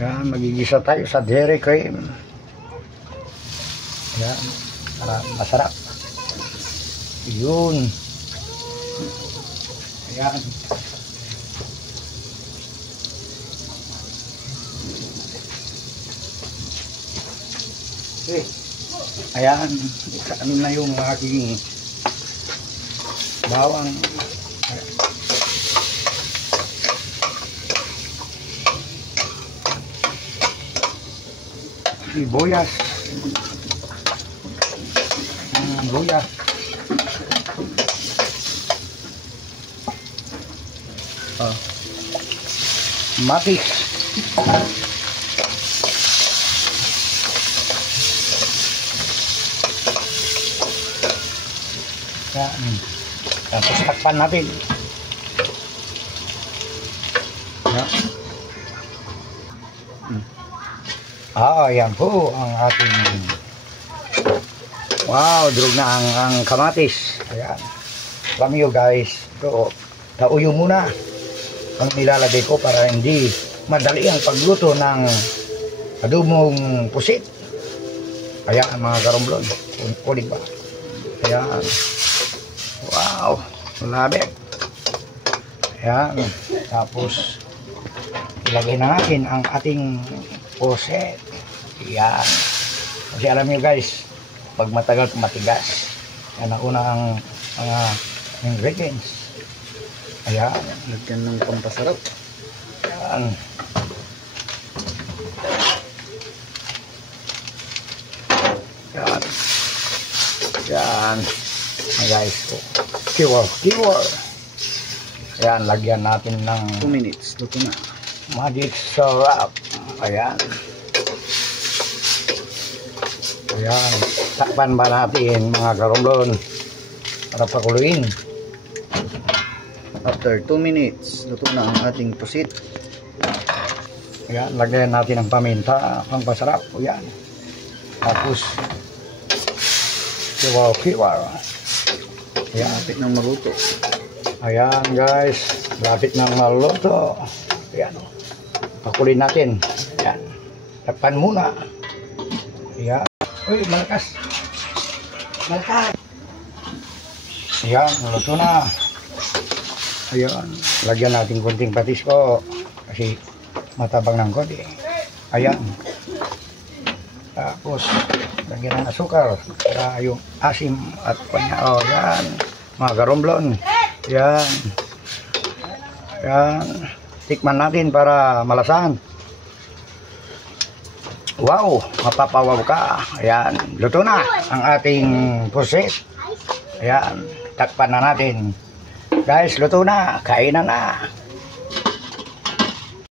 Ayan, magigisa tayo sa dairy cream. Ayan, para masarap. Yun. Ayan. Okay. Ayan, ano na yung aking bawang. Sibuyas. Sibuyas. Matis. Yan. Tapos takpan natin. Yan. Ayan po ang ating drug na ang kamatis. Ayan. Alam nyo guys, ito, tauyo muna ang nilalagay ko para hindi madali ang pagluto ng adobong pusit. Ayan mga karomblon. Kulig ba? Ayan. Wow, labit. Ayan. Tapos ilagay na natin ang ating puset. Ayan. Kasi alam nyo guys, pag matagal matigas, yan ang unang mga ingredients. Ayan. Lagyan ng pampasarap. Ayan. Ayan. Ayan. Guys, kiwar. Ayan, lagyan natin ng 2 minutes, luto na. magic syrup. Ayan. Ayan. Takpan ba natin mga karomblon para pakuluin. After 2 minutes, luto na ang ating pusit. Ayan, lagyan natin ng paminta, pampasarap. Ayan. Tapos kiwar. Ayan. Lapit ng maluto. Ayan guys, lapit ng maluto. Ayan. Pakulin natin. Ayan. Takpan muna. Ayan. Uy, malakas. Malakas. Ayan, maluto na. Ayan. Lagyan natin konting patis ko. Kasi matabang ng konti. Ayan. Tapos, lagyan ng asukar. Para yung asim at kanya. O, ayan. Mga karomblon. Ayan. Ayan. Tikman natin para malasahan. Wow, mapapawaw ka. Ayan, luto na ang ating pusit. Ayan, takpan na natin. Guys, luto na. Kainan na.